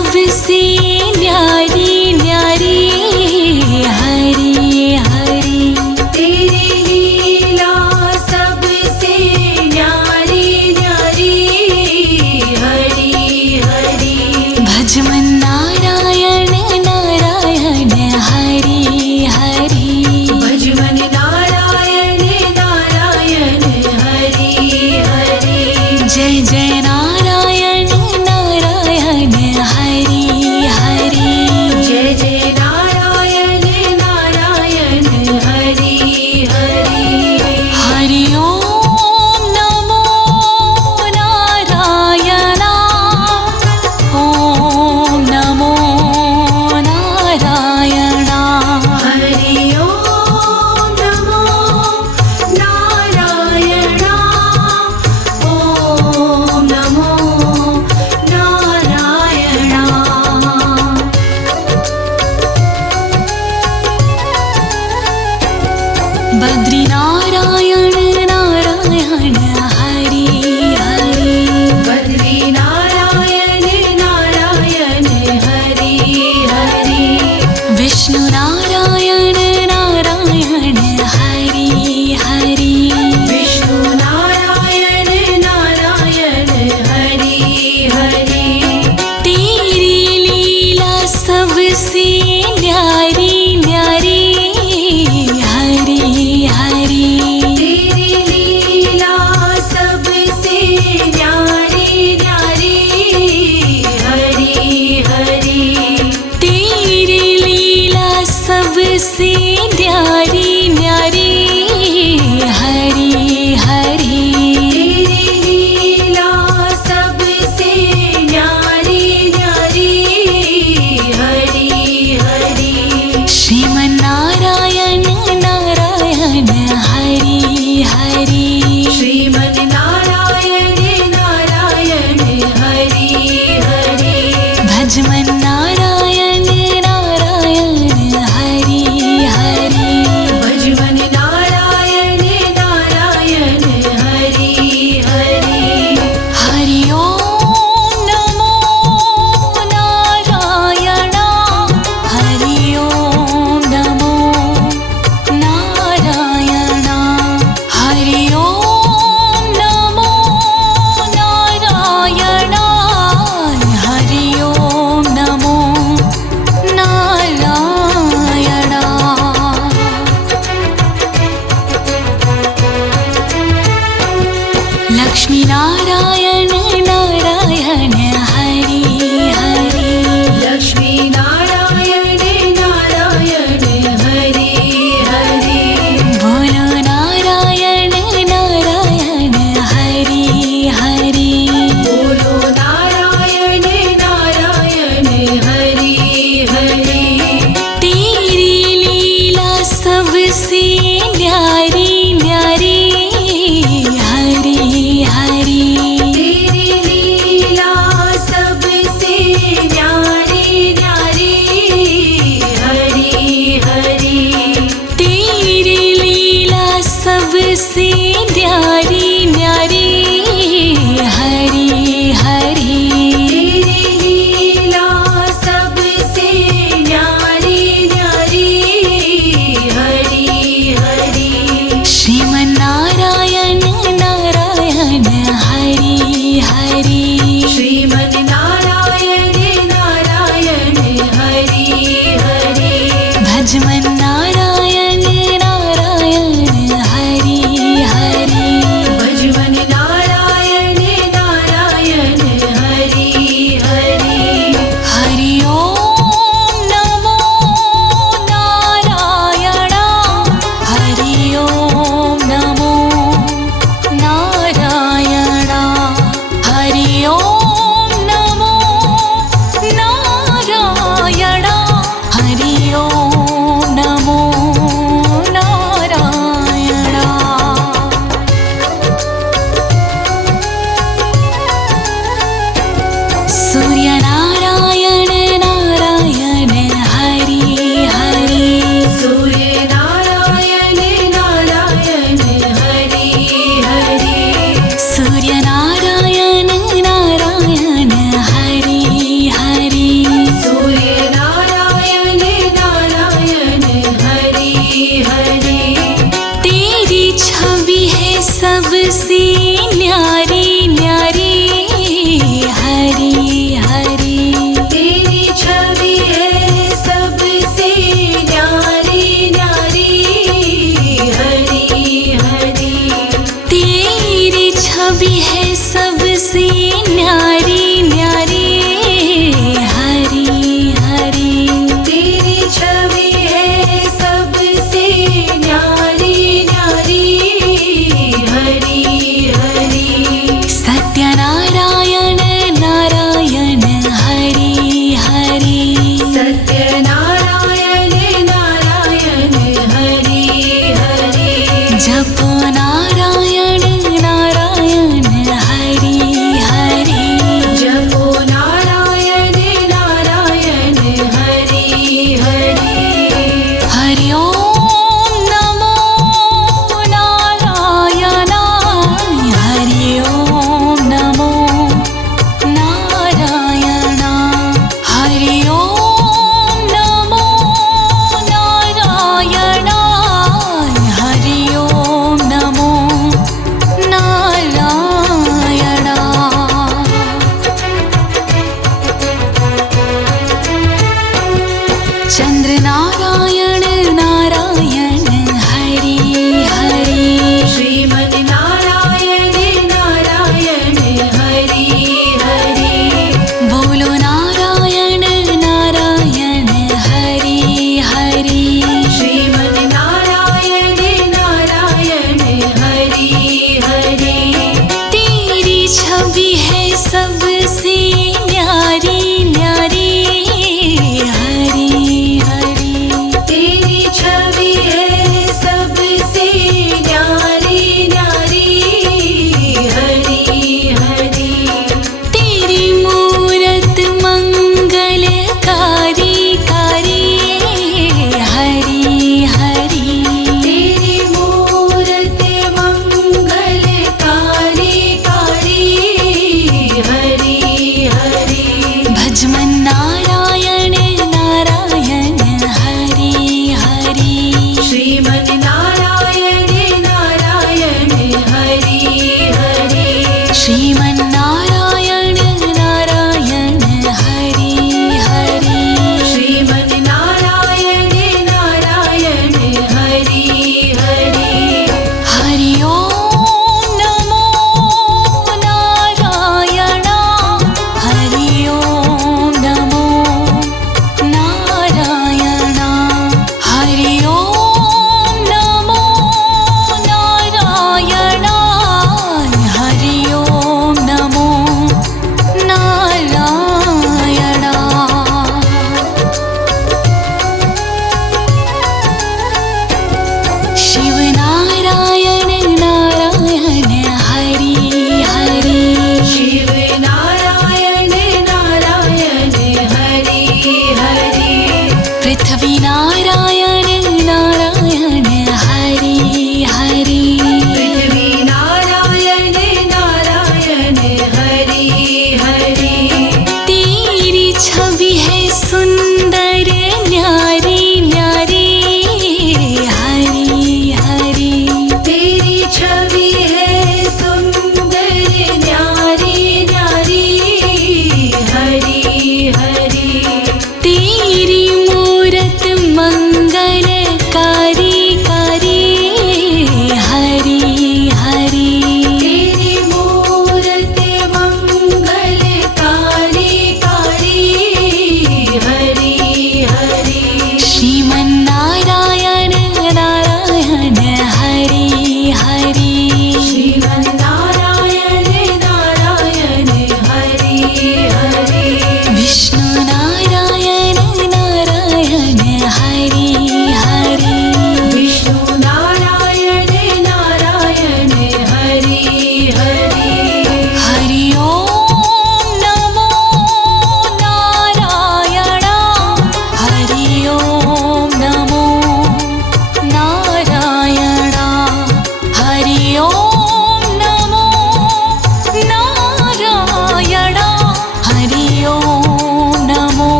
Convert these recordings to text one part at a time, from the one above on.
सबसे न्यारी न्यारी हरी हरी। तेरी लीला सबसे न्यारी न्यारी हरी हरी। भज मन नारायण नारायण हरी हरी। भज मन नारायण नारायण हरी हरी। जय जय नारायण नारायण हरी हरी। जय जय नारायण नारायण हरी हरी। हरि ओम नमो नारायण। ओम नमो नारायण। हरि ओम नमो नारायण। ओम नमो नारायण। बद्री नारायण नारायण हरि हरि। बद्री नारायण नारायण हरि हरि। विष्णु नारायण नारायण हरि हरि। विष्णु नारायण नारायण हरि हरि। तेरी लीला सबसे न्यारी न्यारी हरि हरि। तेरी लीला सबसे न्यारी न्यारी हरि हरि। तेरी लीला सबसे न्यारी न्यारी हरि हरि। तेरी लीला सबसे न्यारी न्यारी हरि हरि। श्रीमन नारायण नारायण हरि हरि। श्रीमन नारायण नारायण हरि हरि। भज मन नारायण नारायण हरि हरि। भज मन नारायण नारायण हरि हरि। हरि ओम नमो नारायण। हरि ओम नमो नारायण। हरि ओम नमो नारायण। हरि ओम नमो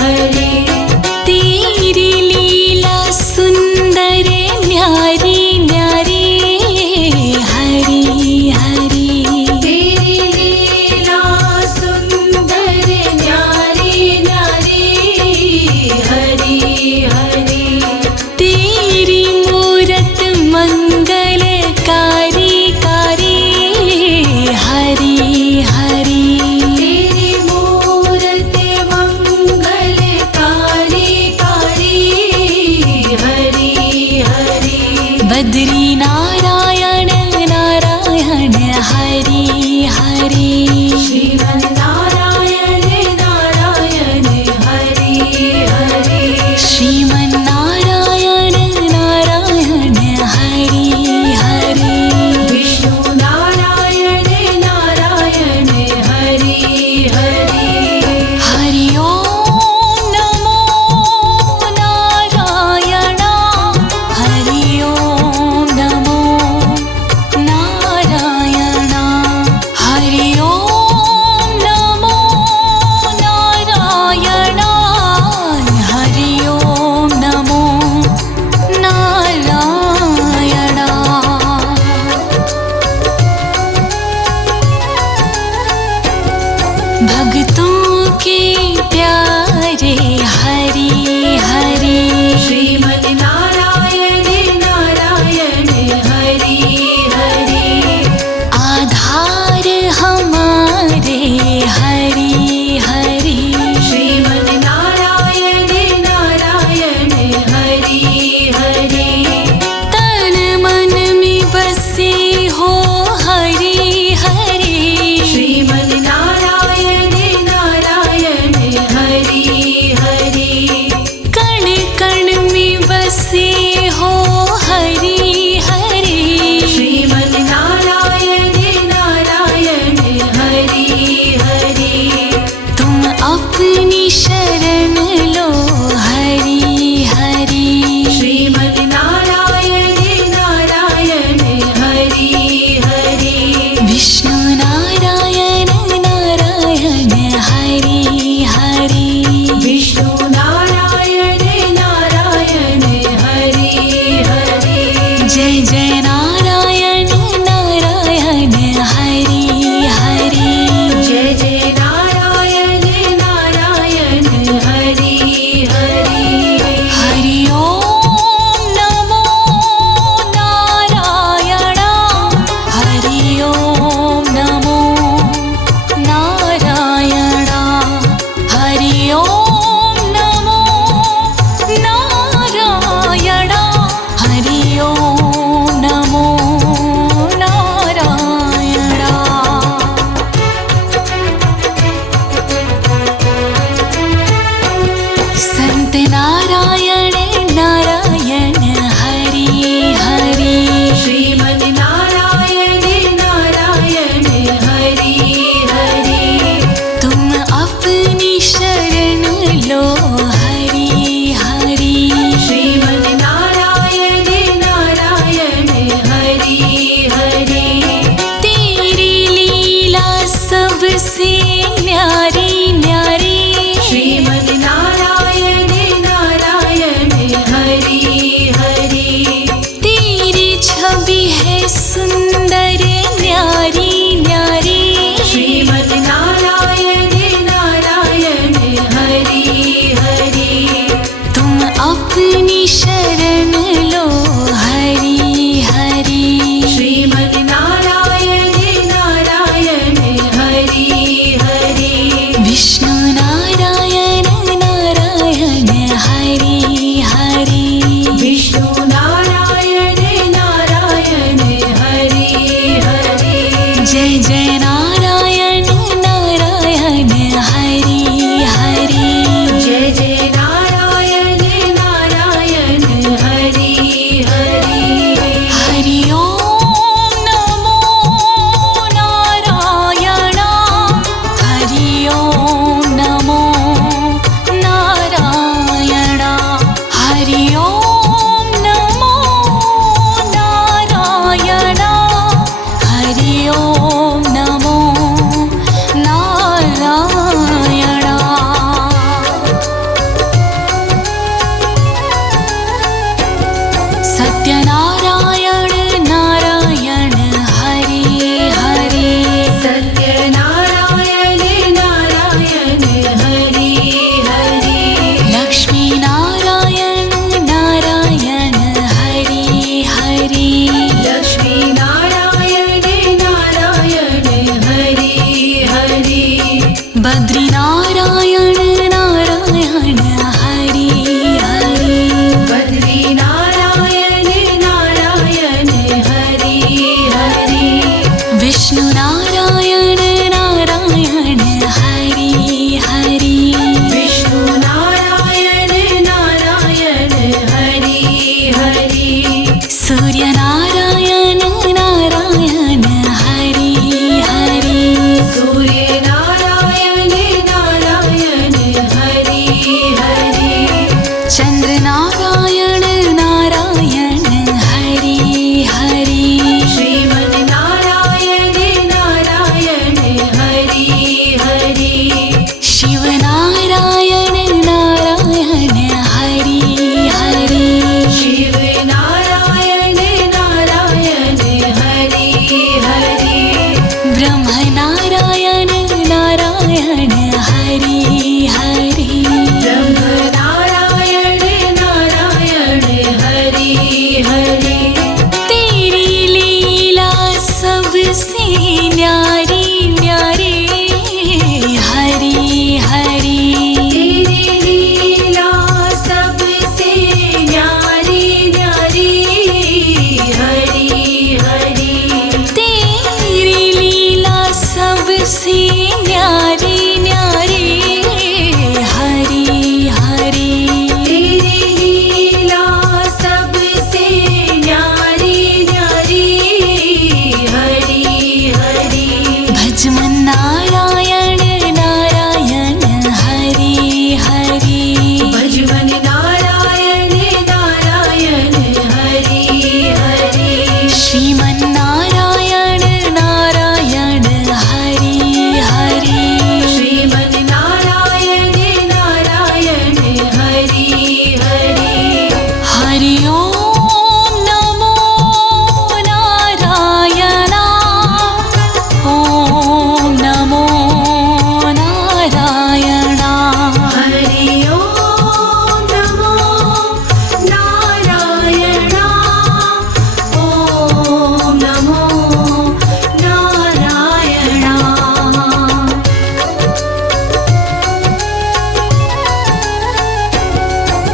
हरि तेरी लीला सुंदर न्यारी न्यारी हरि हरि तेरी लीला सुंदर न्यारी न्यारी हरि हरि तेरी मूरत मंगलकारी कारी हरि हरि तेरी मूरत मंगलकारी कारी हरि हरि बद्री नारायण नारायण हरि हरि श्रीमन्नारायण नारायण हरि हरि श्रीमन्नारायण नारायण हरि हरि विष्णु नारायण नारायण हरि हरि हरि ओम नमो नारायण हरि ओम नमो नारायण हरि ओम नमो नारायण हरि ओम नमो नारायण भक्तों के प्यारे हरि हरि श्रीमन्नारायण नारायण हरि हरि आधार हमारे हरि हरि श्रीमन्नारायण नारायण हरि हरि तन मन में बसे हो हरि हरि श्रीमन्नारायण नारायण हरि हरि कण कण में बसे हो हरि हरि श्रीमन्नारायण नारायण हरि हरि तुम अपनी शरण लो हरि हरि श्रीमन्नारायण नारायण हरि हरि विष्णु नारायण नारायण हरि हरि विष्णु नारायण नारायण हरि हरि जय जय नारायण नारायण हरि हरि जय जय नारायण नारायण हरि हरि हरि ओम नमो नारायण हरि ओम नमो नारायण हरि ओम नमो नारायण हरि ओम नमो नारायण संत नारायण नारायण हरि हरि श्रीमन्नारायण नारायण हरि हरि तुम अपनी शरण लो हरि हरि श्रीमन्नारायण नारायण हरि हरि तेरी लीला सबसे न्यारी न्यारी श्रीमन्नारायण नारायण हरि हरि तेरी छवि है सुंदर न्यारी न्यारी श्रीमन्नारायण नारायण हरि हरि तुम अपनी शरण लो हरि हरि श्रीमन्नारायण नारायण हरि हरि विष्णु नारायण नारायण हरि हरि विष्णु नारायण नारायण हरि हरि जय जय नारायण नारायण हरि हरि जय जय नारायण नारायण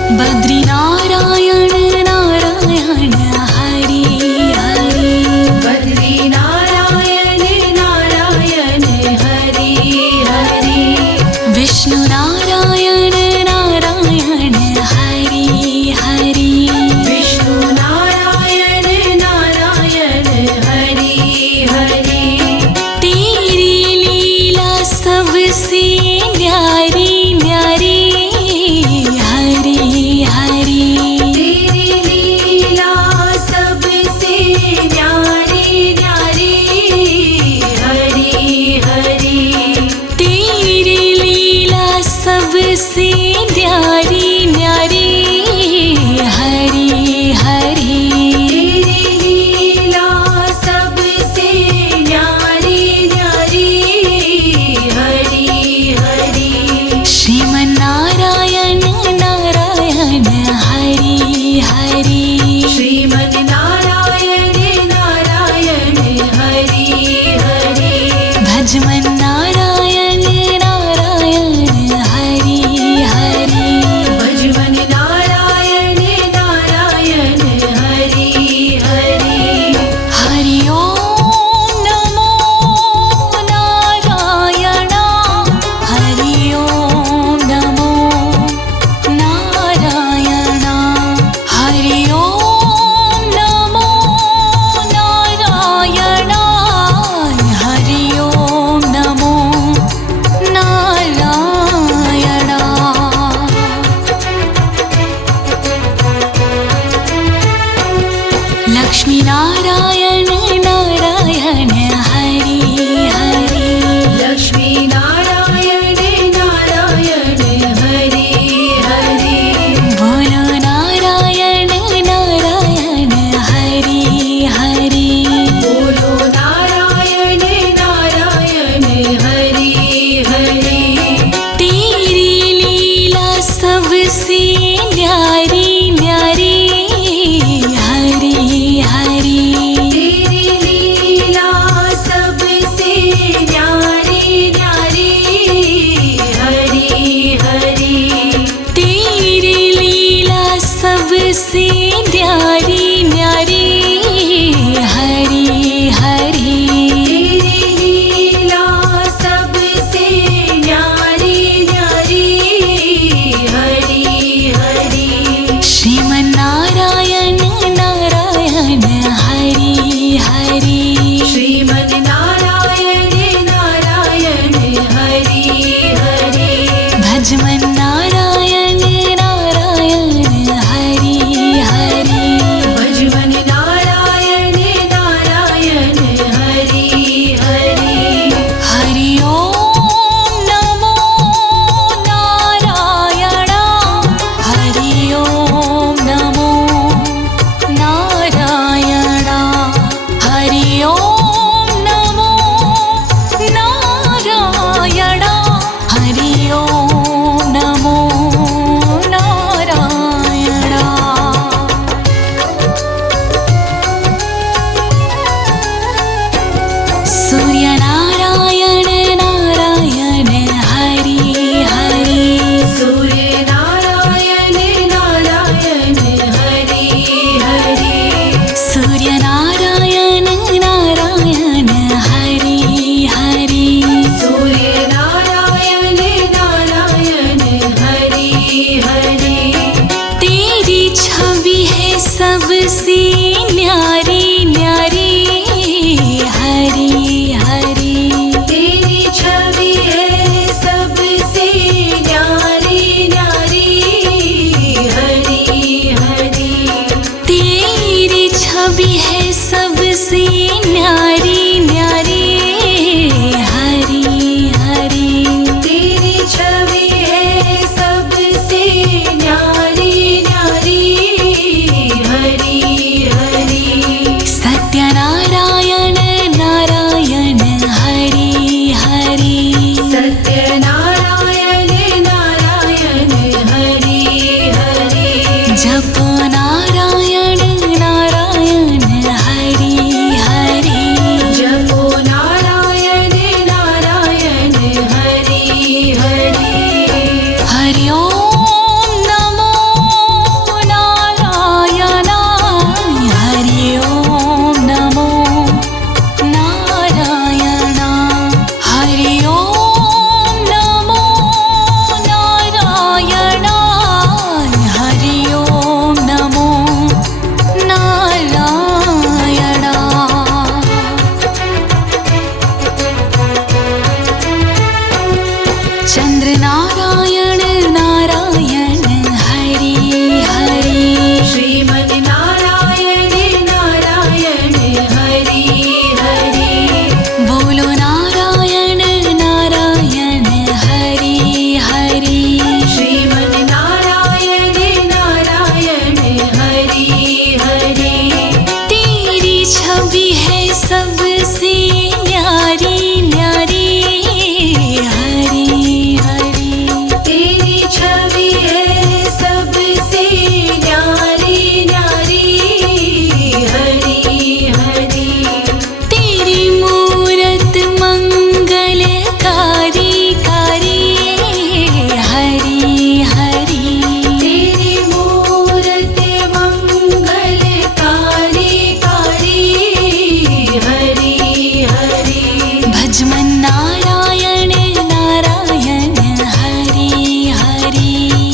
बद्री नारायण नारायण हरि हरि बद्री नारायण नारायण हरि हरि विष्णु नारायण नारायण हरि हरि विष्णु नारायण नारायण हरि हरि तेरी लीला सबसे न्यारी न्यारी हरि हरि तेरी लीला सबसे न्यारी न्यारी हरि हरि तेरी लीला सबसे न्यारी न्यारी हरि हरि तेरी लीला सबसे न्यारी न्यारी हरि हरि श्रीमन्नारायण नारायण हरि हरि श्रीमन् नारायण नारायण हरि हरि भजमन्नारायण नारायण हरि हरि भजमन् नारायण नारायण हरि हरि हरि ओम नमो नारायण हरि ओम नमो नारायण हरि ओम नमो नारायण हरि ओम नमो नारायण लक्ष्मी नारायण नारायण हरि हरि लक्ष्मी नारायण नारायण हरि हरि बोलो नारायण नारायण हरि हरि बोलो नारायण नारायण हरि हरि तेरी लीला सबसे न्यारी न्यारी हरि हरि तेरी लीला सबसे न्यारी न्यारी हरि हरि तेरी लीला सबसे न्यारी न्यारी हरि हरि तेरी लीला सबसे न्यारी न्यारी हरि हरि श्रीमन्नारायण नारायण हरि हरि श्रीमन् नारायण नारायण हरि हरि भजमन्नारायण नारायण हरि हरि भजमन् नारायण नारायण हरि हरि हरि ओम नमो नारायण हरि ओम नमो नारायण हरि ओम नमो नारायण हरि ओम नमो नारायण सूर्य नारायण नारायण हरि हरि सूर्य नारायण नारायण हरि हरि सूर्य नारायण नारायण हरि हरि सूर्य नारायण नारायण हरि हरि तेरी छवि है सबसे न्यारी न्यारी हरि हरि तेरी छवि है सबसे न्यारी न्यारी हरि हरि तेरी छवि है सबसे न्यारी न्यारी हरि हरि तेरी छवि है सबसे न्यारी न्यारी हरि हरि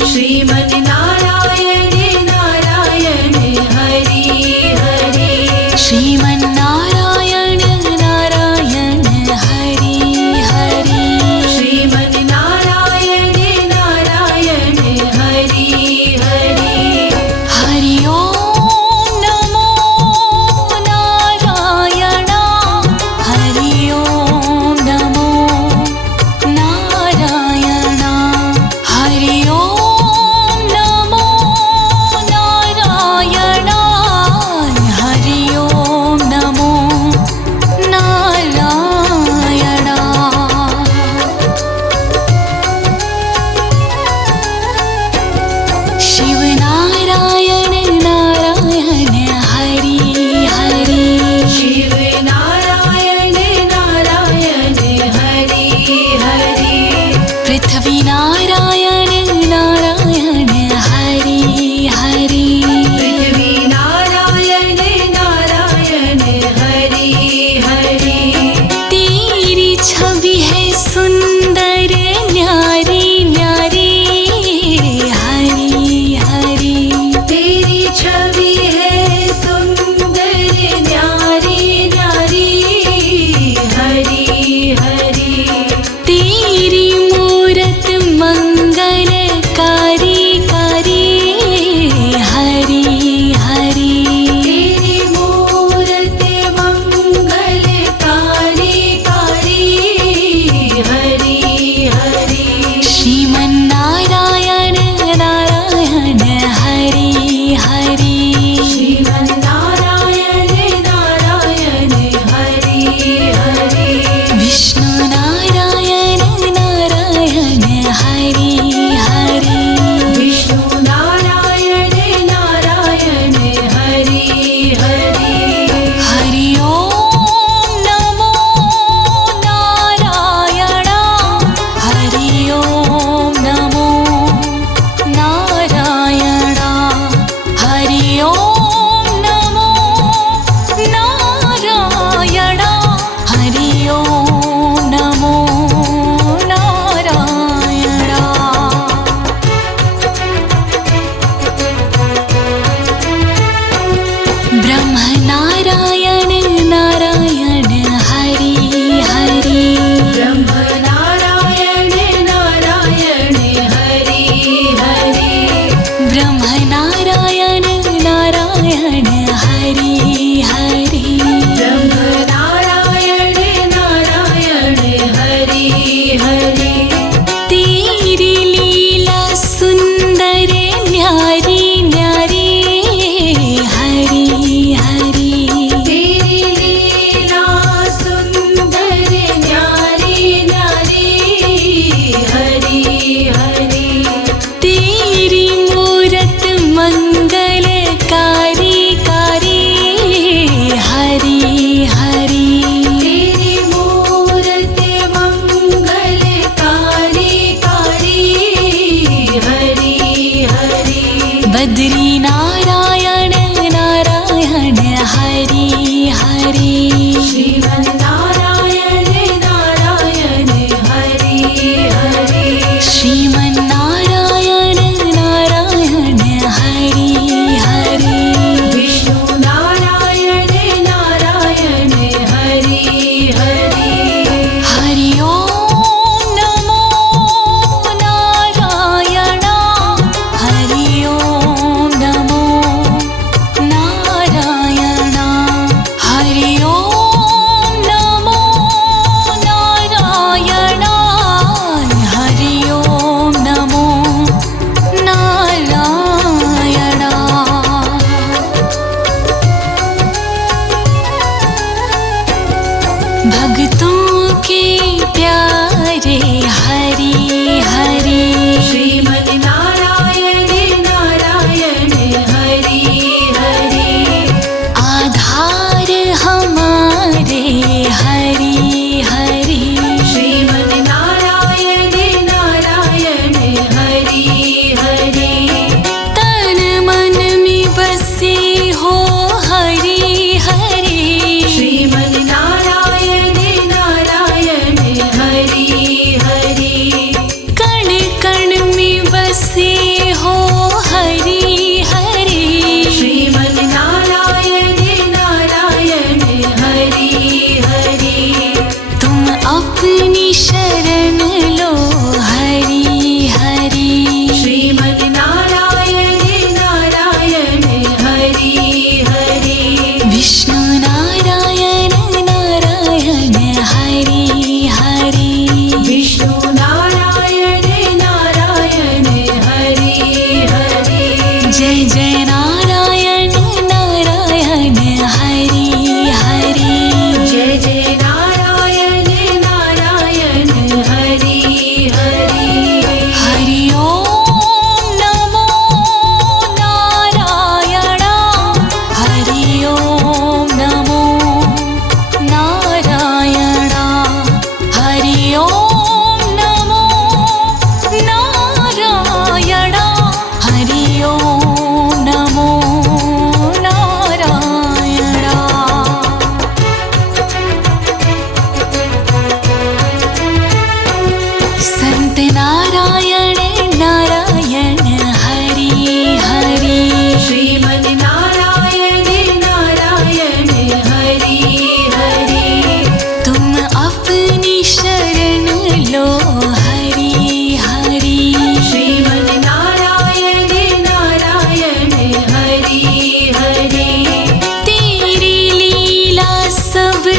श्रीमन् नारायण नारायण हरि हरि श्रीमन्नारायण नारायण हरि हरि श्रीमन् नारायण नारायण हरि हरि हरि ओम नमो नारायण हरि ओम नमो नारायण हरि ओम नमो नारायण हरि ओम नमो नारायण शिव नारायण नारायण हरि हरि शिव नारायण नारायण हरि हरि पृथ्वी नारायण नारायण हरि हरि पृथ्वी नारायण नारायण हरि हरि तेरी छवि है सुंदर न्यारी न्यारी हरि हरि तेरी छवि है सुंदर न्यारी न्यारी हरि हरि तेरी मूरत मंगलकारी कारी हरि हरि तेरी मूरत मंगलकारी कारी हरि हरि श्रीमन्नारायण नारायण हरि हरि श्रीमन् नारायण नारायण हरि हरि विष्णु नारायण नारायण हरि हरि विष्णु नारायण नारायण हरि हरि हरि ओम नमो नारायण हरि ओम नमो नारायण हरि ओम नमो नारायण हरि ओम नमो नारायण ब्रह्म नारायण नारायण हरि हरि ब्रह्म नारायण नारायण हरि हरि ब्रह्म नारायण नारायण हरि हरि ब्रह्म नारायण नारायण हरि हरि तेरी लीला सुंदर न्यारी न्यारी हरि हरि तेरी लीला सुंदर न्यारी न्यारी हरि हरि तेरी मूरत मंगलकारी कारी हरि हरि तेरी मूरत मंगलकारी कारी हरि हरि बद्री नारायण नारायण हरि हरि श्रीमन् नारायण नारायण हरि हरि श्रीमन्नारायण नारायण हरि हरि विष्णु नारायण नारायण हरि हरि हरि ओम नमो नारायण हरि ओम नमो नारायण हरि ओम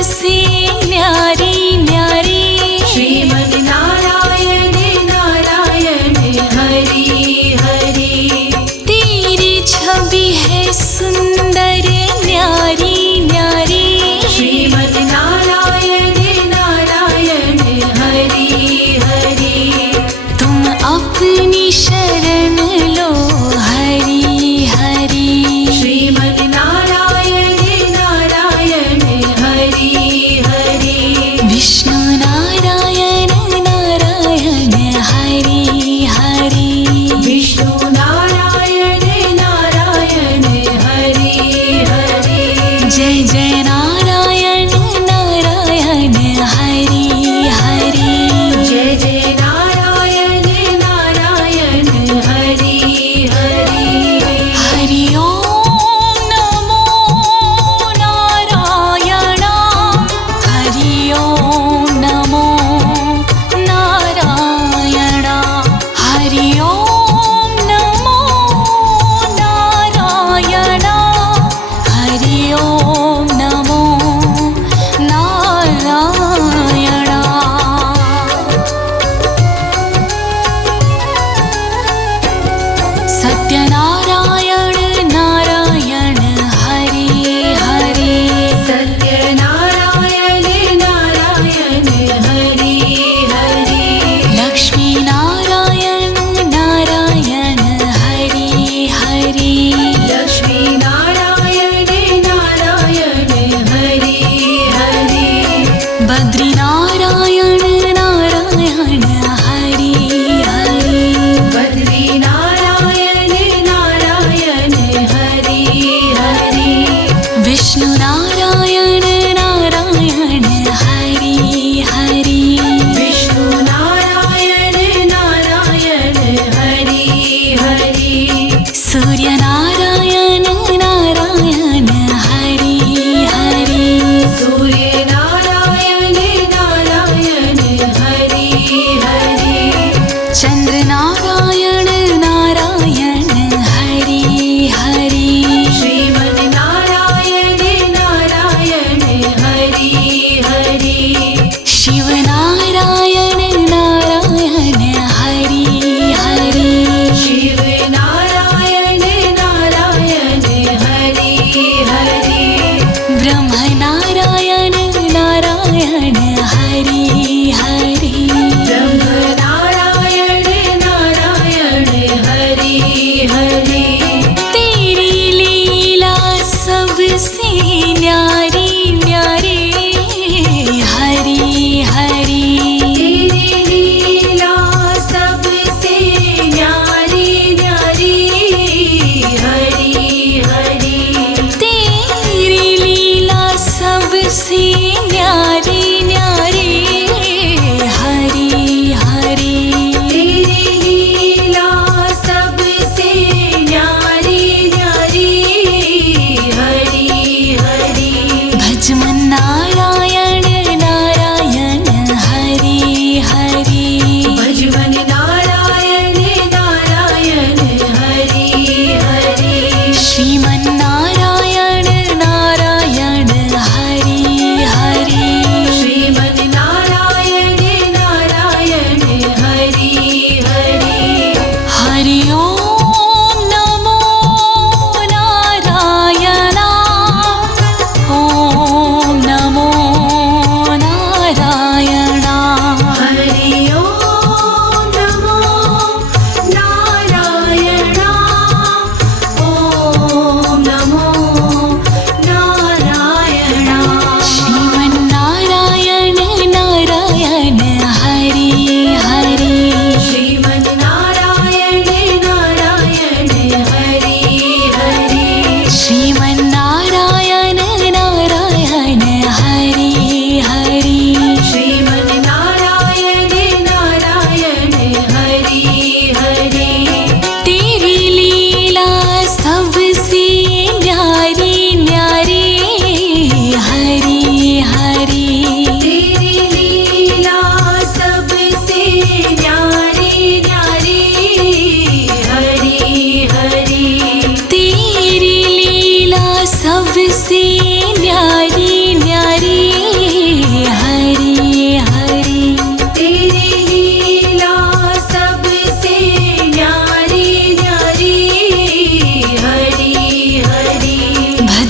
सबसे न्यारी न्यारी श्रीमद् नारायण नारायण हरि हरि तेरी छवि है सुंदर न्यारी न्यारी श्रीमद् नारायण नारायण हरि हरि तुम अपनी शरण लो हरि हरि श्रीमद् नारायण नारायण हरि हरि विष्णु नारायण नारायण हरि हरि विष्णु नारायण नारायण हरि हरि जय जय नारायण नारायण हरि हरि जय जय नारायण नारायण हरि हरि हरि ओम नमो नारायण हरि ओम नमो नारायण हरि ओम नमो नारायण हरि ओम नमो नारायण सत्यनारायण नारायण हरि हरि सत्यनारायण नारायण हरि हरि लक्ष्मी नारायण नारायण हरि हरि लक्ष्मी नारायण नारायण हरि हरि बद्री नारायण नारायण हरि हरि बद्री नारायण नारायण हरि हरि विष्णु नारायण नारायण हरि हरि विष्णु नारायण नारायण हरि हरि सूर्य नारायण नारायण हरि हरि सूर्य नारायण नारायण हरि हरि चंद्र नारायण नारायण हरि हरि श्रीमद् नारायण नारायण हरि हरि शिव नारायण नारायण हरि हरि शिव नारायण नारायण हरि हरि ब्रह्म नारायण नारायण हरि हरि ब्रह्म नारायण नारायण हरि हरि तेरी लीला सबसे न्यारी न्यारी हरि हरि तेरी लीला सबसे न्यारी न्यारी हरि हरि तेरी लीला सबसे न्यारी न्यारी हरि हरि तेरी लीला सबसे न्यारी न्यारी हरि हरि भजमन नारायण नारायण हरि हरि भजवन नारायण नारायण हरि हरि श्रीमन नारायण नारायण हरि हरि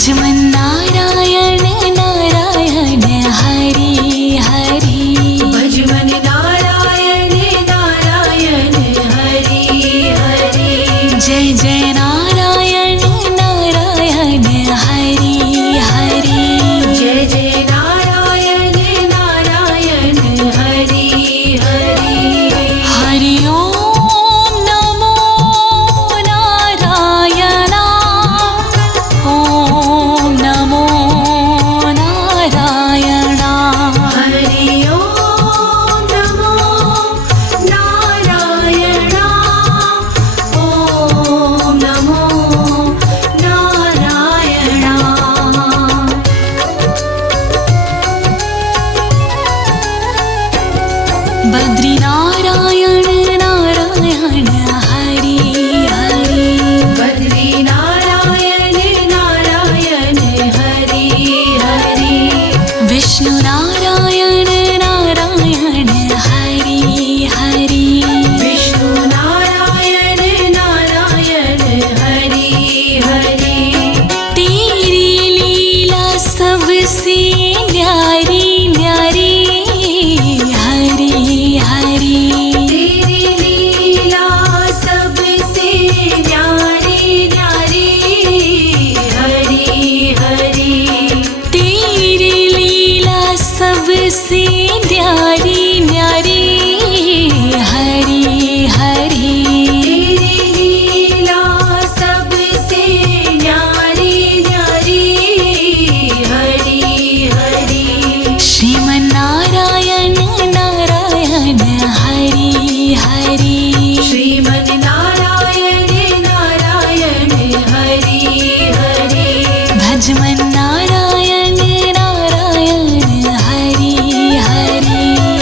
भजमन नारायण नारायण हरि हरि भजमन नारायण नारायण हरि हरि जय जय नारायण नारायण हरि हरि जय जय नारायण नारायण हरि हरि हरि ओम नमो नारायण ओम नमो नारायण हरि ओम नमो नारायण ओम नमो नारायण बद्री नारायण नारायण हरि हरि बद्री नारायण नारायण हरि हरि विष्णु नारायण नारायण हरि हरि विष्णु नारायण नारायण हरि हरि तेरी लीला सबसे न्यारी न्यारी हरि हरि तेरी लीला सबसे न्यारी न्यारी हरि हरि तेरी लीला सबसे न्यारी न्यारी हरि हरि तेरी लीला सबसे न्यारी न्यारी हरि हरि श्रीमन नारायण नारायण हरि हरि श्रीमन नारायण नारायण हरि हरि भजमन नारायण नारायण हरि हरि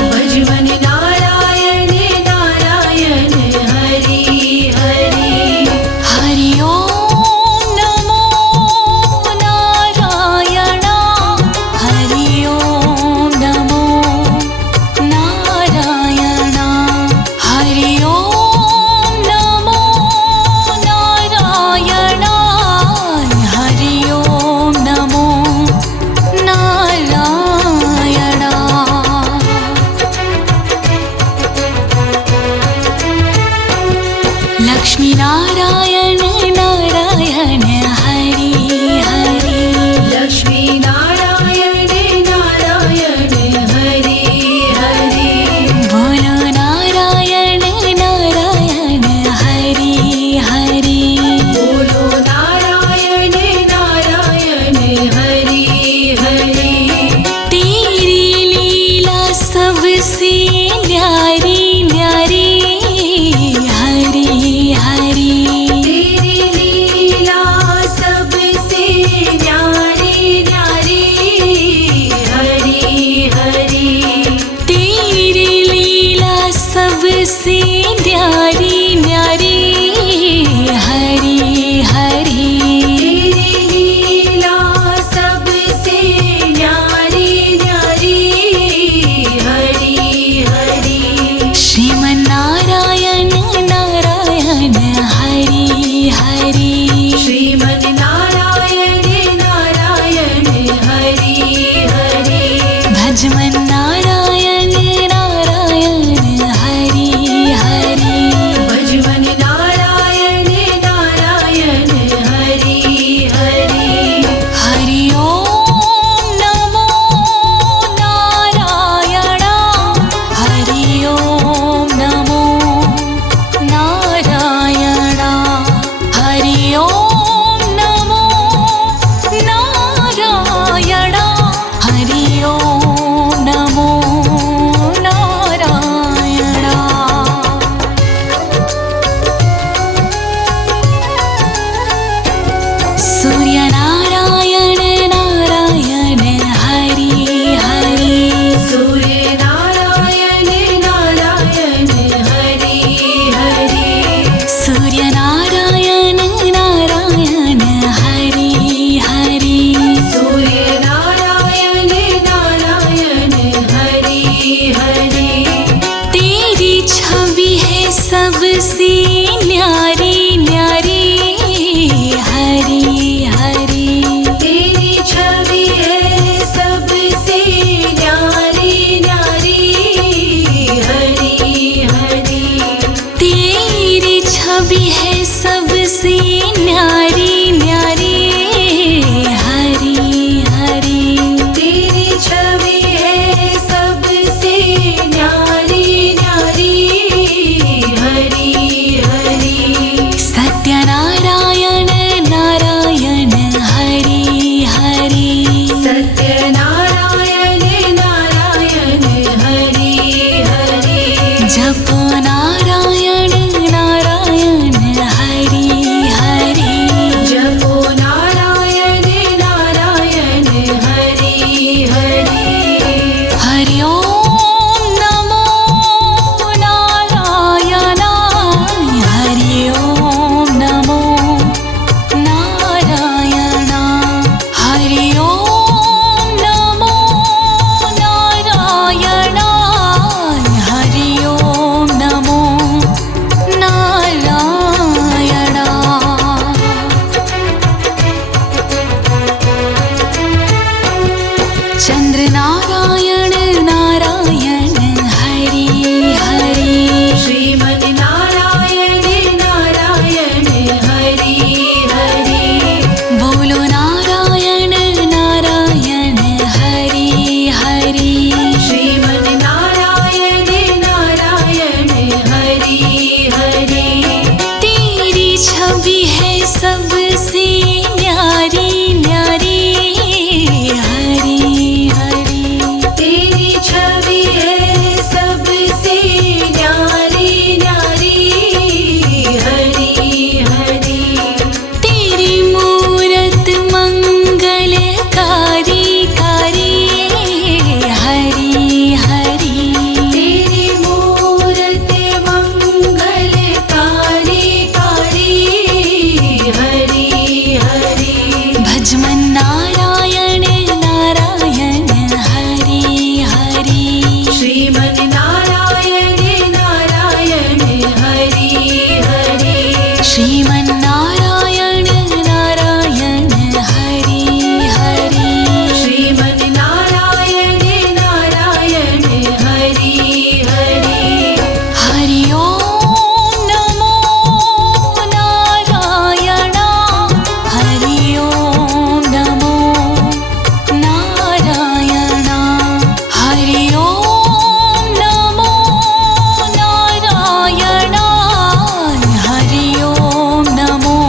सबसे न्यारी न्यारी हरी हरी। तेरी छवि है सबसे न्यारी न्यारी हरी हरी। तेरी मूरत मंगलकारी कारी हरी हरी। तेरी मूरत मंगलकारी कारी हरी हरी। भजमन नारायण नारायण हरी हरी। श्रीमन नारायण नारायण हरि हरि। श्रीमन नारायण नारायण हरी हरी। श्रीमन नारायण नारायण हरि हरि। हरि ओम नमो नारायण। हरि ओम नमो नारायण। हरि ओम नमो नारायण। हरि ओम नमो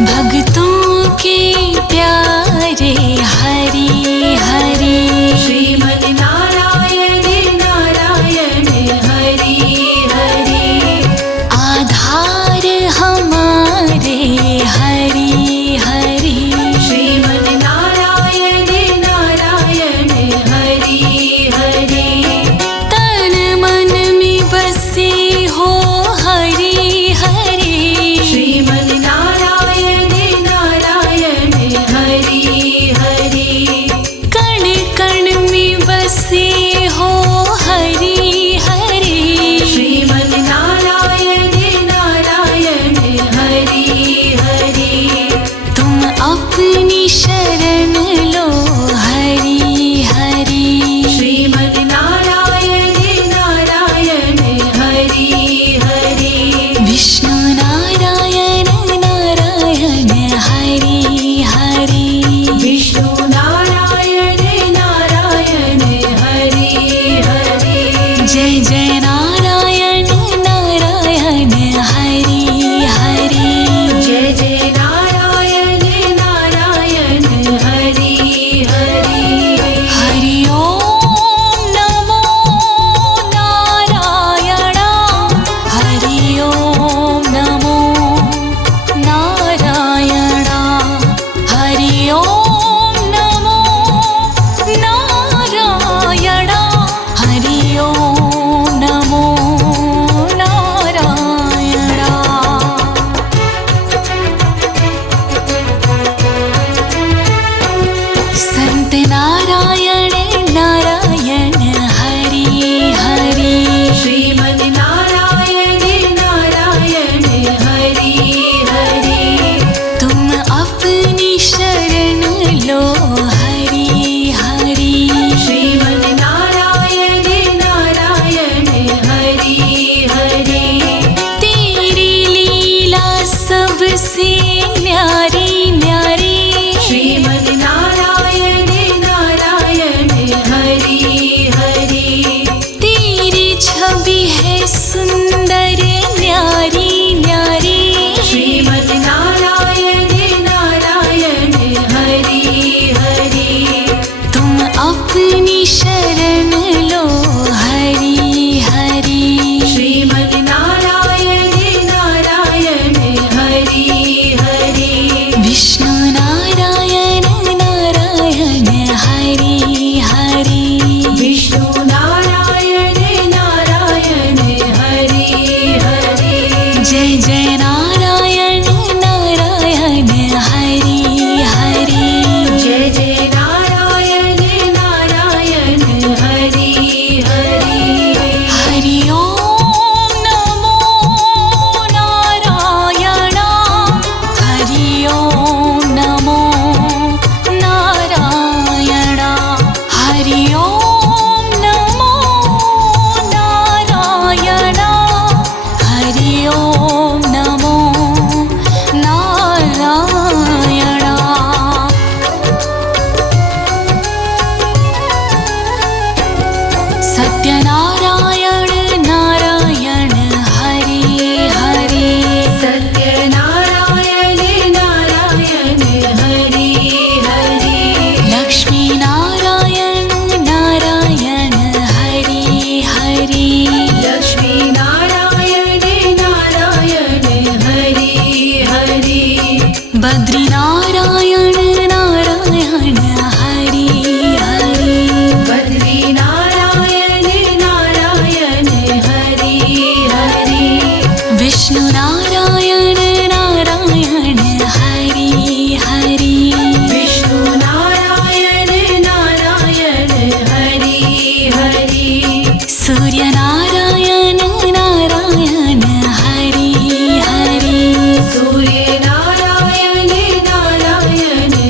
भक्तों के प्यारे हरि हरि श्रीमन नारायण नारायण हरि हरि आधार हमारे हरि हरि श्रीमन नारायण नारायण हरि हरि तन मन में बसे हो हरि हरि श्रीमन नारायण नारायण हरि हरि कण कण में बसे हो हरि हरि श्रीमन नारायण नारायण हरि हरि तुम अपनी शरण लो हरि हरि श्रीमन नारायण नारायण हरि हरि विष्णु नारायण नारायण हरि हरि विष्णु नारायण नारायण हरि हरि जय जय नारायण नारायण हरि हरि जय जय नारायण नारायण हरि हरि हरि ओम नमो नारायण हरि ओम नमो नारायण हरि ओम नमो नारायण हरि ओम नमो नारायण संत नारायण नारायण हरि हरि श्रीमन नारायण नारायण हरि हरि तुम अपनी शरण लो हरि हरि श्रीमन नारायण नारायण हरि हरि तेरी लीला सबसे न्यारी न्यारी श्रीमन नारायण नारायण हरि हरि तेरी छवि है सुंदर न्यारी न्यारी श्रीमन नारायण नारायण हरि हरि तुम अपनी शरण लो हरि हरि श्रीमन नारायण नारायण हरि हरि विष्णु नारायण नारायण हरि हरि विष्णु नारायण नारायण हरि हरि जय जय नारायण नारायण हरि हरि जय जय नारायण नारायण हरि हरि हरि ओम नमो नारायण हरि ओम नमो नारायण हरि ओम नमो नारायण हरि ओम नमो नारायण सत्यनारायण नारायण हरि हरि सत्यनारायण नारायण हरि हरि लक्ष्मी नारायण नारायण हरि हरि लक्ष्मी नारायण नारायण हरि हरि बद्री नारायण नारायण हरि हरि बद्री नारायण नारायण हरि हरि विष्णु नारायण नारायण हरि हरि विष्णु नारायण नारायण हरि हरि सूर्य नारायण नारायण हरि हरि सूर्य नारायण नारायण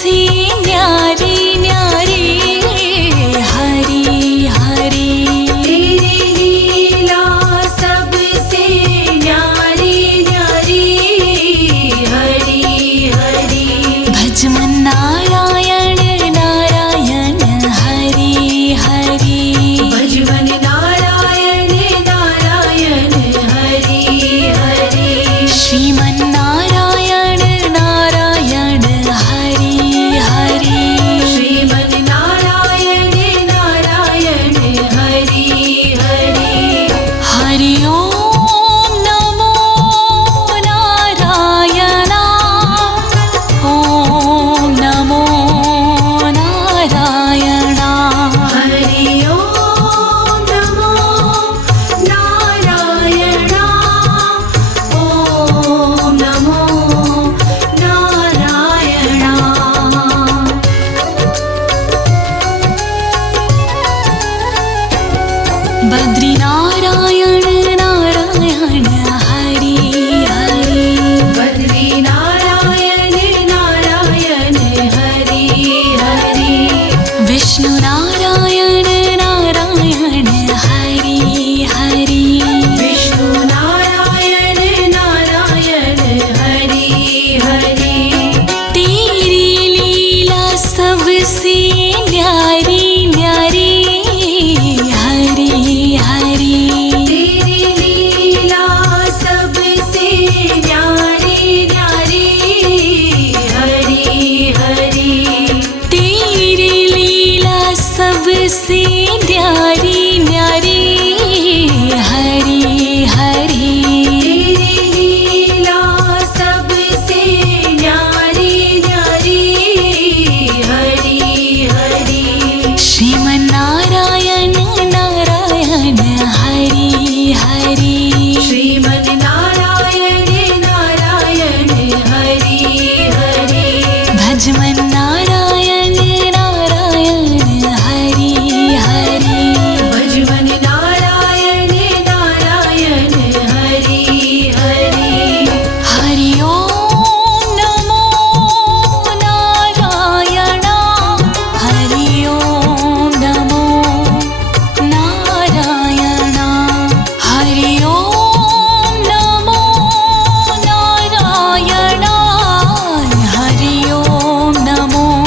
सबसे न्यारी न्यारी हरि हरि तेरी लीला सबसे न्यारी न्यारी हरि हरि भजमन नारायण नारायण हरि हरि भजमन नारायण नारायण हरि हरि श्रीमन नारायण नारायण हरि हरि श्रीमन नारायण नारायण हरि हरि हरि ओम नमो नारायण ओम नमो नारायण हरि ओम नमो नारायण ओम नमो नारायण बद्री नारायण नारायण हरि हरि बद्री नारायण नारायण हरि हरि विष्णु नारायण नारायण हरि हरि विष्णु नारायण नारायण हरि हरि तेरी लीला सबसे न्यारी न्यारी हरि हरि तेरी लीला सबसे न्यारी न्यारी हरि हरि तेरी लीला सबसे न्यारी न्यारी हरि हरि तेरी लीला सबसे न्यारी न्यारी हरि हरि श्रीमन नारायण नारायण हरि हरि श्रीमन नारायण नारायण हरि हरि भजमन नारायण नारायण हरि हरि भजमन नारायण नारायण हरि हरि हरि ओम नमो नारायण हरि ओम नमो नारायण हरि ओम नमो नारायण हरि ओम नमो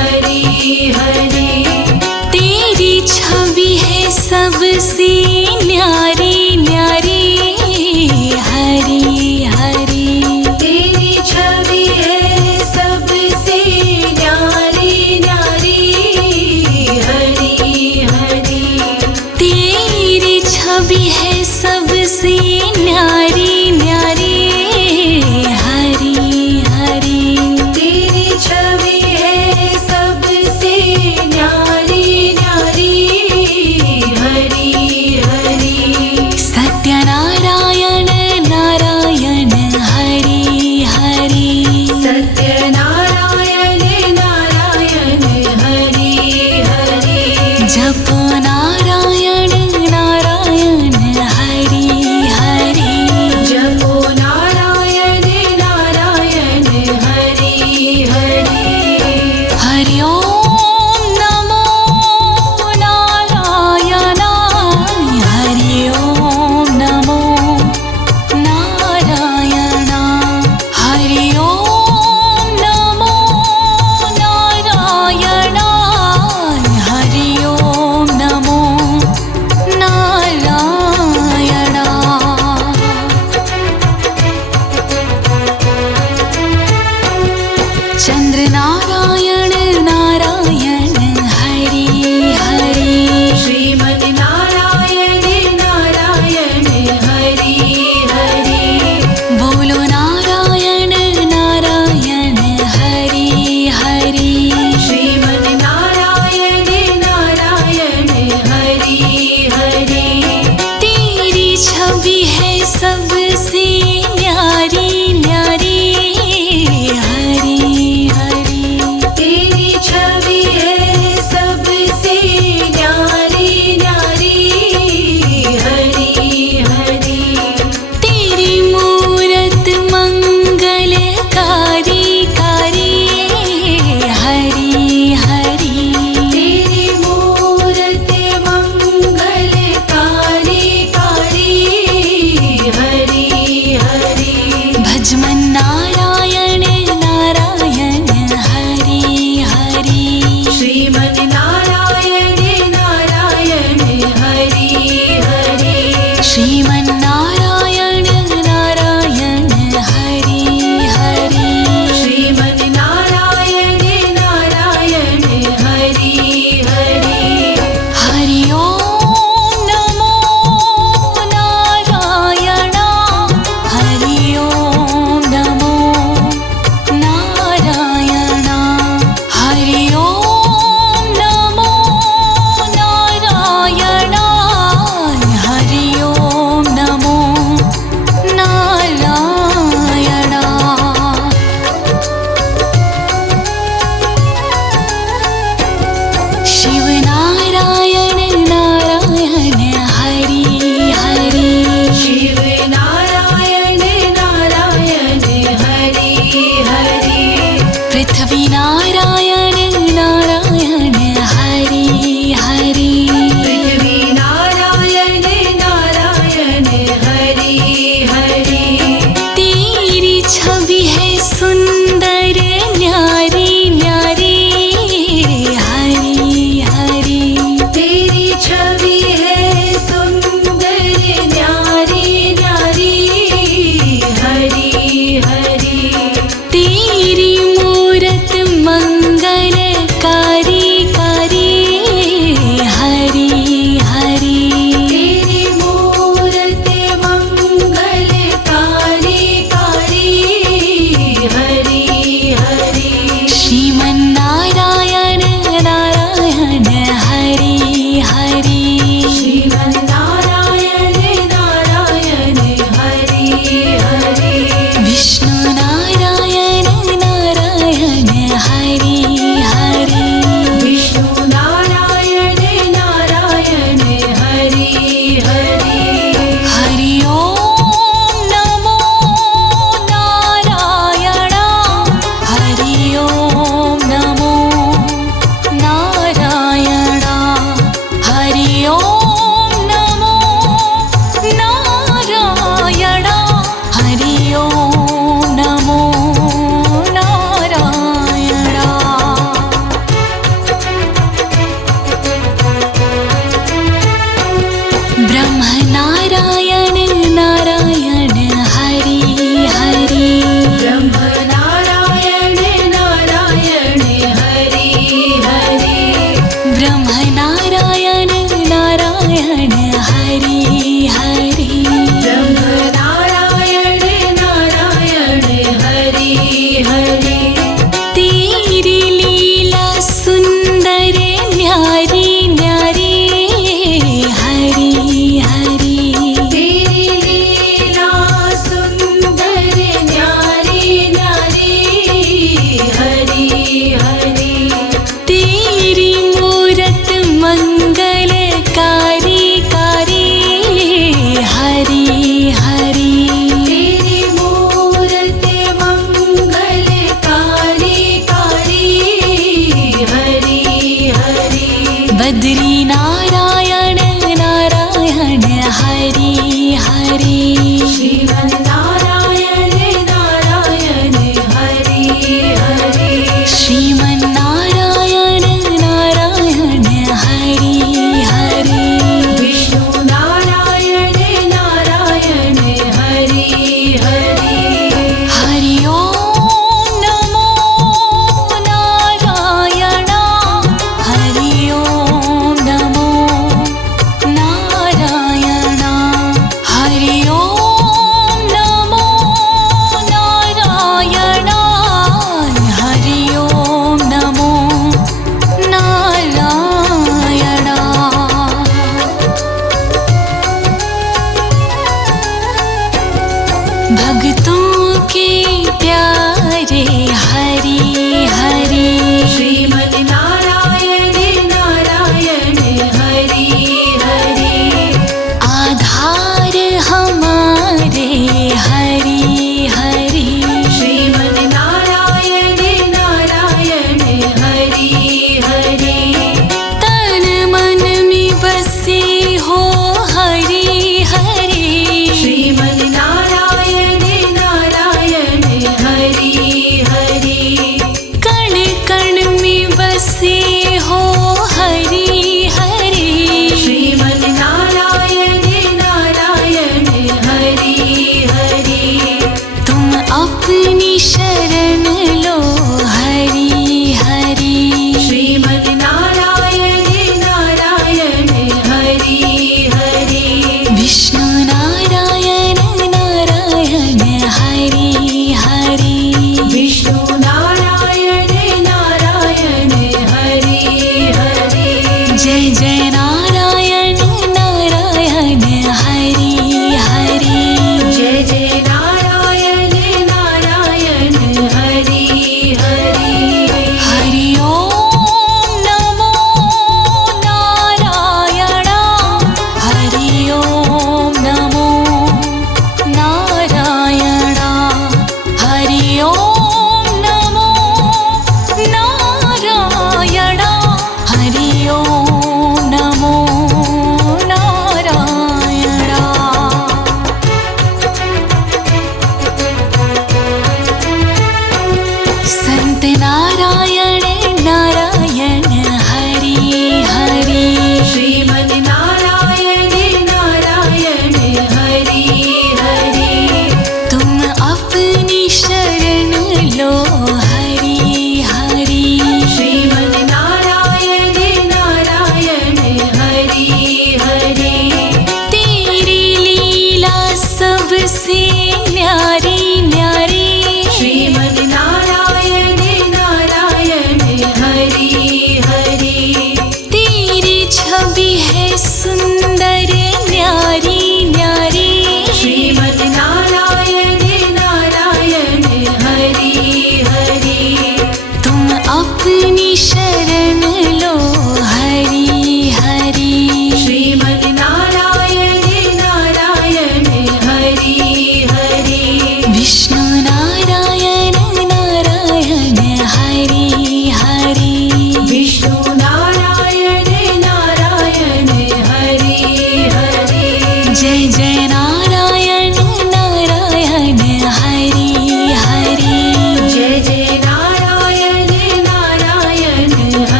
हरि तेरी लीला सुंदर न्यारी न्यारी हरि हरि तेरी लीला सुंदर न्यारी न्यारी हरि हरि तेरी मूरत मंगलकारी कारी हरि हरि तेरी मूरत मंगलकारी कारी हरि हरि बद्री नारायण नारायण हरि हरि श्रीमन् नारायण नारायण हरि हरि श्रीमन्नारायण नारायण हरि हरि विष्णु नारायण नारायण हरि हरि हरि ओम नमो नारायण हरि ओम नमो नारायण हरि ओम नमो नारायण हरि ओम नमो नारायण भक्तों के प्यारे हरि हरि श्रीमन् नारायण नारायण हरि हरि आधार हमारे हरि हरि श्रीमन् नारायण नारायण हरि हरि तन मन में बसे हो हरि हरि श्रीमन् नारायण नारायण हरि हरि कण कण में बसे हो हरि हरि श्रीमन् नारायण नारायण हरि हरि तुम अपनी शरण लो हरि हरि श्रीमन् नारायण नारायण हरि हरि विष्णु नारायण नारायण हरि हरि विष्णु नारायण नारायण हरि हरि जय जय नारायण नारायण हरि हरि जय जय नारायण नारायण हरि हरि हरि ओम नमो नारायण हरि ओम नमो नारायण हरि ओम नमो नारायण हरि ओम नमो नारायण संत नारायण नारायण हरि हरि श्रीमन् नारायण नारायण हरि हरि तुम अपनी शरण लो हरि हरि श्रीमन् नारायण नारायण हरि हरि तेरी लीला सबसे न्यारी न्यारी श्रीमन् नारायण नारायण हरि हरि तेरी छवि है सुंदर न्यारी न्यारी श्रीमन् नारायण नारायण हरि हरि तुम अपनी शरण लो हरि हरि श्रीमन् नारायण नारायण हरि हरि विष्णु नारायण नारायण हरि हरि विष्णु नारायण नारायण हरि हरि जय जय नारायण नारायण हरि हरि जय जय नारायण नारायण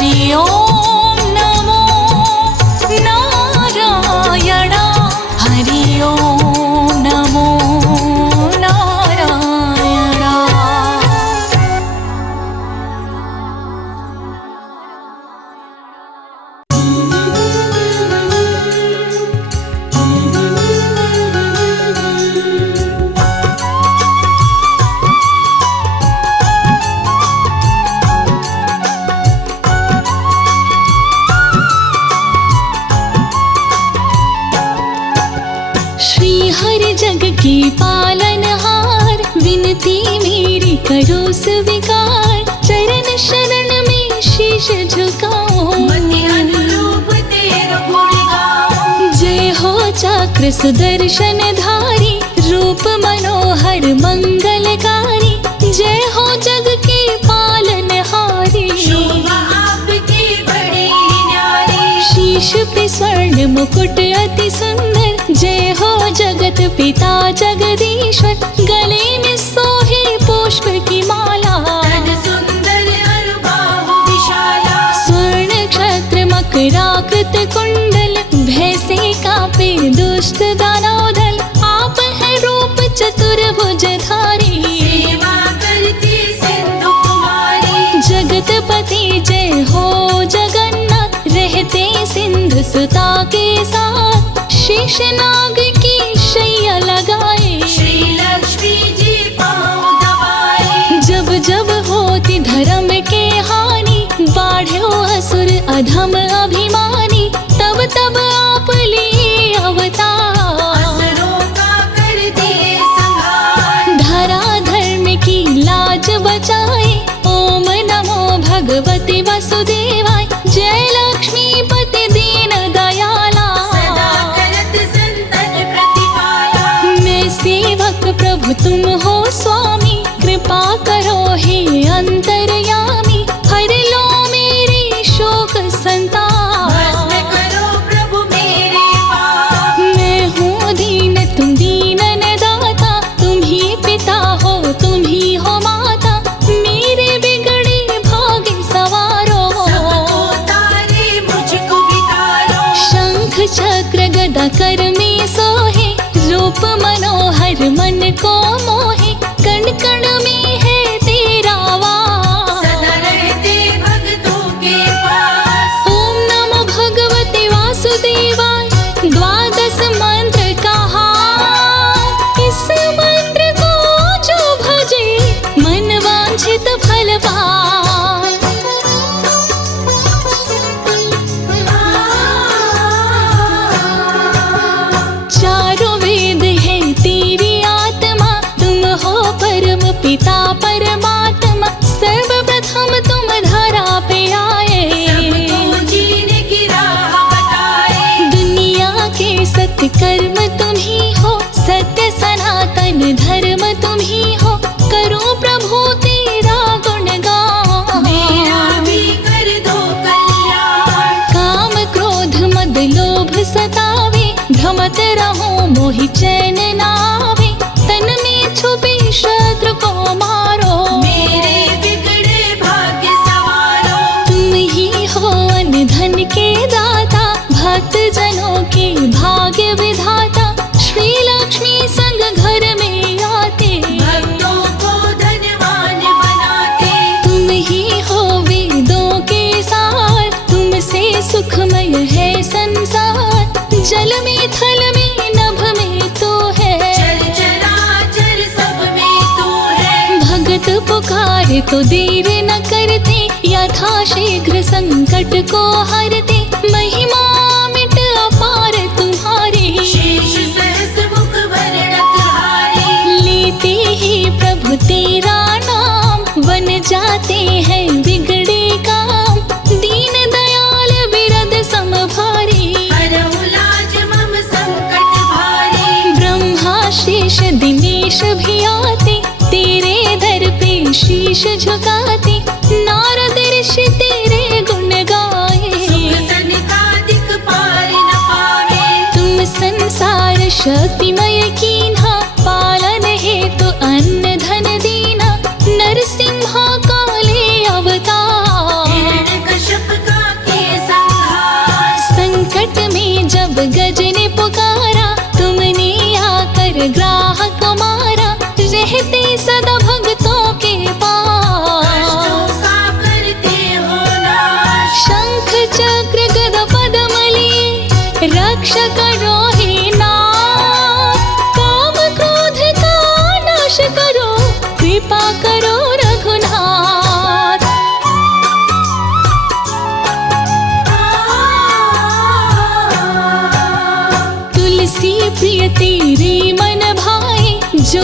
हरि ओम नमो नारायण हरि ओम नमो नारायण। श्री हरि जग के पालनहार, विनती मेरी करो स्वीकार। चरण शरण में शीश झुकाओ, मति अनुरूप तेरो गुण गाओ। जय हो चक्र सुदर्शन धारी, रूप मनोहर मंगलकारी। जय हो जग के पालनहारी, शोभा आपकी बड़ी न्यारी। शीश पे स्वर्ण मुकुट अति सुंदर। जय हो जगत पिता जगदीश्वर, गले में सोहे पुष्प की माला। तन सुंदर अनुबाहु विशाला, स्वर्ण क्षत्र मकराकृत कुंडल। भय से कापे दुष्ट दानवदल, आप है रूप चतुर्भुजधारी। सेवा करती सिंधु कुमारी। जगतपति जय हो जगन्नाथ, रहते सिंधु सुता के साथ। शेषनाग की शैया लगाए, श्री लक्ष्मी जी पाँव दबाए। जब जब होती धर्म के हानि, बाढ़ो असुर अधम अभिमानी। तब तब आप लिए अवतार, असुरों का कर दिए संहार। धरा धर्म की लाज बचाए। ओम नमो भगवते वसुदेवाय, जय लक्ष्मीपति दीन दयाला। सदा करत संतन प्रतिपाला। मैं सेवक प्रभु तुम हो स्वामी, कृपा करो हे अंतर्यामी। हर लो मेरे शोक संताप, भस्म करो प्रभु मेरे पाप। मैं हूँ दीन तुम दीनन दाता। तुम ही पिता हो तुम ही हो माता, मेरे बिगड़े भाग्य सवारो। सबको तारे मुझको बितारो। शंख चक्र गदा कर में सोहे, रूप मनोहर मन को मोहे। कण कण में है तेरा वास, सदा रहते भक्तों के पास। ओम नमो भगवते वासुदेवाय, द्वादश मंत्र कहा। इस मंत्र को जो भजे, मन वांछित फल पाए। चारों वेद है तेरी आत्मा, तुम हो परम पिता परमात्मा। सर्वप्रथम तुम धरा पे आए, सबको जीने की राह बताए। दुनिया के सत्य कर्म तुम ही हो, सत्य सनातन धर्म तुम ही हो। करो प्रभु तेरा गुणगान, मेरा भी कर दो कल्याण। काम क्रोध मद लोभ सतावे। भ्रमत रहो मोहि चैन नावे, तन में छुपे शत्रु को मारो। मेरे बिगड़े भाग्य सवारो। तुम ही हो अन्न धन के दाता, भक्त जनों के भाग्य विधाता। श्री लक्ष्मी संग घर में आते, भक्तों को धनवान बनाते। तुम ही हो वेदों के सार। तुमसे सुखमय है संसार, जल में थल में नभ में तो है। चल चराचर सब में तू है। भगत पुकारे तो देर न करते, यथा शीघ्र संकट को हरते। महिमा मिट अपार तुम्हारी, शेष सहस मुख वर्णत हारे। लेते ही प्रभु तेरा नाम, बन जाते हैं बिगड़े काम। दीन दयाल बिरद समभारी, हरहु लाज मम संकट भारी। ब्रह्मा शेष दिनेश भी आते, तेरे दर पे शीश झुकाते। नारद ऋषि तेरे गुण गाए, सुख सनिकादिक पार न पावे। तुम संसार शक्तिमय कीन्हा। पालन हेतु अन्न धन दीना, नरसिंहा काले अवतार। हिरण्यकश्यप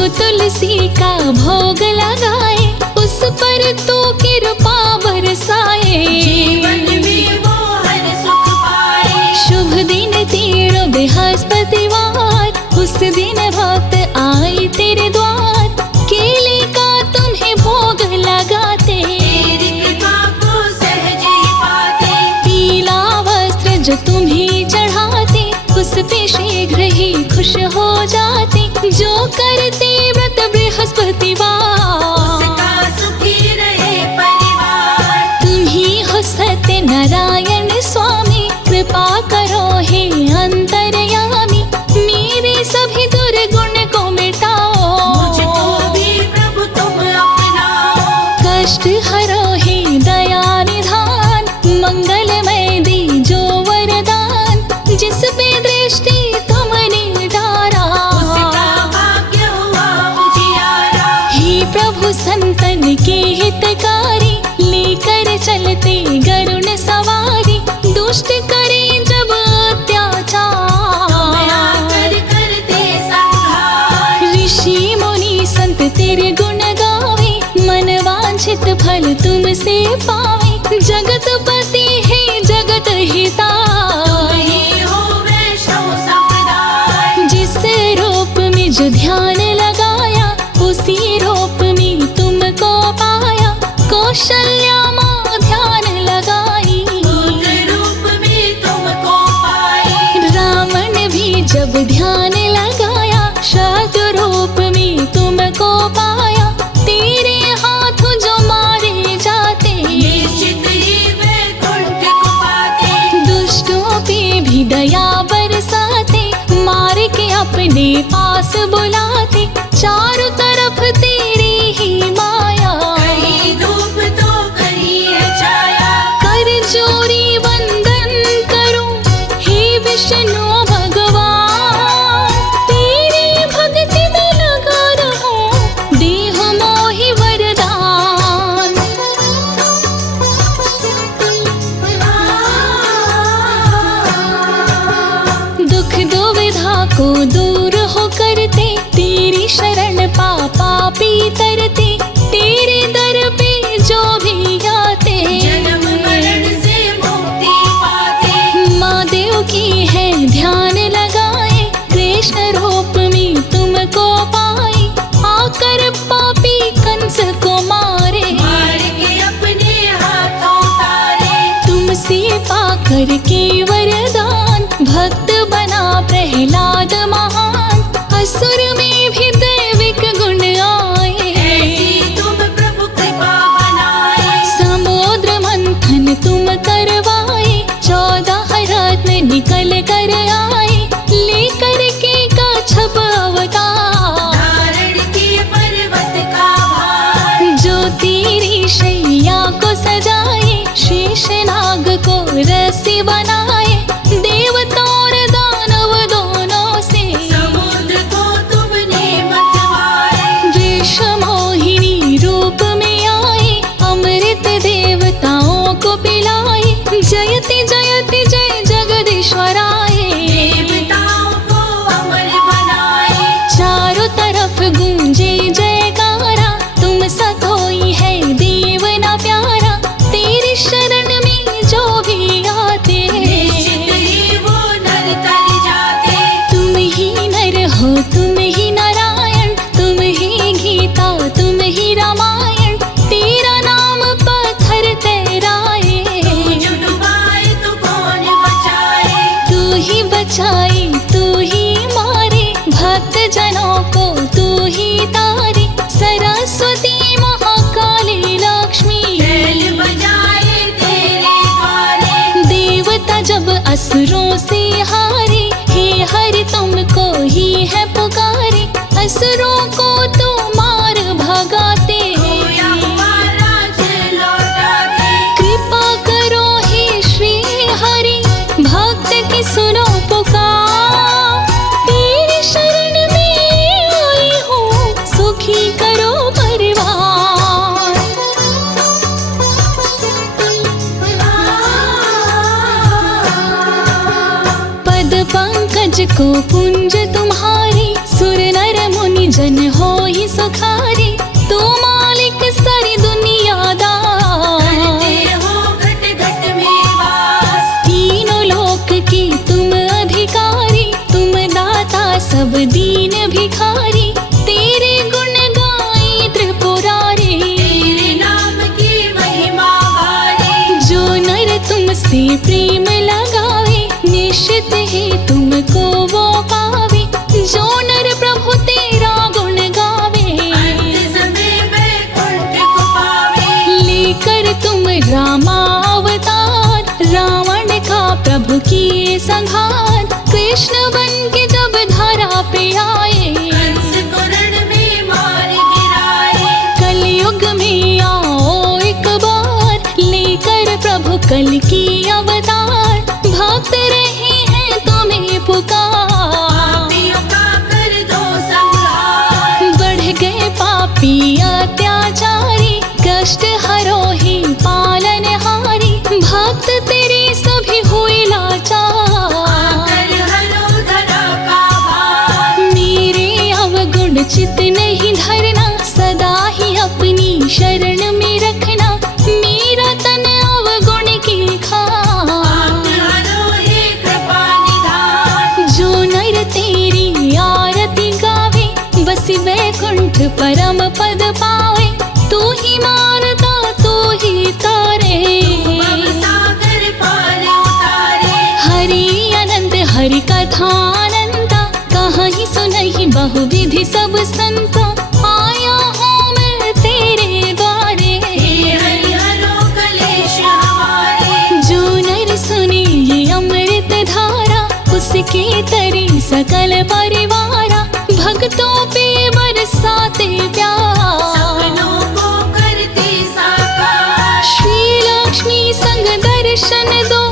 तुलसी का भोग लगाए, उस पर तू कृपा बरसाए। जीवन में वो हर सुख पाए। शुभ दिन तेरो बृहस्पतिवार, उस दिन भक्त आए तेरे द्वार, केले का तुम्हें भोग लगाते, तेरी कृपा को सहज ही पाते। पीला वस्त्र जो तुम्हें चढ़ाते, उस पे शीघ्र ही खुश हो जाते। जो करते व्रत बृहस्पतिवार, उसका सुखी रहे परिवार। तुम ही हो सत्य नारायण स्वामी, कृपा करो हे अंतर्यामी, मेरे सभी दुर्गुण को मिटाओ। मुझको भी प्रभु तुम अपनाओ। कष्ट हरो हे दया निधान, मंगलमय दीजो वरदान, जिस पे दृष्टि तुमने डारा, उसका भाग्य हुआ उजियारा। हे प्रभु संतन के हितकारी, लेकर चलते गरुण सवारी, दुष्ट करे जब अत्याचार, आकर करते संहार। ऋषि मुनि संत तेरे गुण गावे, मन वांछित फल तुमसे पावे। जगतपति है जगत हिता, तुम हो वैष्णव संप्रदाय। जिस रूप में जो ध्यान लगाया, उसी रूप में तुमको पाया। कौशल्या माँ ध्यान लगाई, पुत्र रूप में तुमको पाए। रावण भी जब ध्यान लगाया, शत्रु रूप में तुमको पाया। तेरे हाथ जो मारे जाते, निश्चित ही वैकुंठ को पाते। दुष्टों पे भी दया बरसाते, मार के अपने पास बुलाते। चारों तरफ तेरी ही माया, कहीं धूप तो कहीं है छाया। कर जोरी वंदन करूं हे विष्णु भगवान, तेरी भक्ति में लगा रहूं, देह मोहि वरदान। दुख दुविधा को दूर हो करते, तेरी शरण पापा पी तरते। तेरे दर पे जो भी आते, जन्म मरण से मुक्ति पाते। माँ देव की है ध्यान लगाए, कृष्ण रूप में तुमको पाए। आकर पापी कंस को मारे, मार के अपने हाथों तारे। तुमसे पाकर के वरदान, भक्त बना प्रहलाद महान। असुर में भी दैविक गुण आए, ऐसी तुम प्रभु कृपा बनाए। समुद्र मंथन तुम करवाए, 14 रत्न निकल कर आए। लेकर के कच्छप अवतार, धारण किए पर्वत का भार। जो तेरी शैया को सजाए, शेषनाग को रस्सी बनाए। देवता और दानव दोनों से, समुद्र को तुमने मतवाए। वृषमोहिनी रूप में आए, अमृत देवताओं को पिलाए। जयति जयति जय जगदीश्वराय, देवताओं को अमर बनाए। चारों तरफ गूंजे जयकारा, तुम सा कोई है देव न प्यारा। तेरी शरण में जो भी आते, निश्चित ही वो नर तर जाते। तुम ही नर हो तुम ही नारायण, तुम ही गीता तुम ही रामायण। तेरा नाम पत्थर तैराए, तू जो डुबाए तो कौन बचाए। तू ही बचाए तू ही मारे, भक्त जनों को तू ही तारे। सरस्वती महाकाली लक्ष्मी, बैल बजाए तेरे द्वारे। देवता जब असुरों से हारे, हे हरि तुमको ही है पुकारे। असुरों को तो मार भगाते, होया हुआ राज लौटाते। कृपा करो हे श्री हरि, भक्त की सुनो पुकार। तेरी शरण में आई हूँ, सुखी करो परिवार। पद पंकज को पुंज तुम्हारी, सुर नर मुनि जन हो ही सुखारी, तू मालिक सारी दुनिया दा। करते हो घट घट में वास, तीनों लोक की तुम अधिकारी, तुम दाता सब दीन भिखारी, तेरे गुण गाए त्रिपुरारी। तेरे नाम की महिमा भारी, जो नर तुमसे प्रेम लगावे, निश्चित ही तुमको वो पावे। जो नर प्रभु तेरा गुण गावे, अंत समय वैकुंठ को पावे। लेकर तुम रामा अवतार, रावण का प्रभु किए संहार। कृष्ण बन के जब धरा पे आए, कंस को रण में मार गिराए। कलयुग में आओ एक बार, लेकर प्रभु कल की अवतार। भक्त रहे हैं तुम्हें पुकार, पापियों का कर दो संहार। बढ़ गए पापी अत्याचारी, कष्ट हरो ही पालनहारी। भक्त तेरे सभी हुए लाचार, आकर हरो धरा का भार। मेरे अवगुण चित नहीं धरना, सदा ही अपनी शरण में रखना। मेरा तन अवगुण की खान, आप हरो हे कृपा निधान। जो नर तेरी आरती गावे, बस वैकुंठ परम पद पावे। तू ही मारता तू ही तारे, भव सागर पार उतारे। हरि अनंत हरि कथा अनंता, कहीं सुनहि बहुविधि सब संता। आया हूँ मैं तेरे द्वारे, हे हरि हरो कलेश हमारे। जो नर सुने ये अमृत धारा, उसके तरे सकल परिवारा। भक्तों पे बरसाते प्यार, सपनों को करते साकार। श्री लक्ष्मी संग दर्शन दो,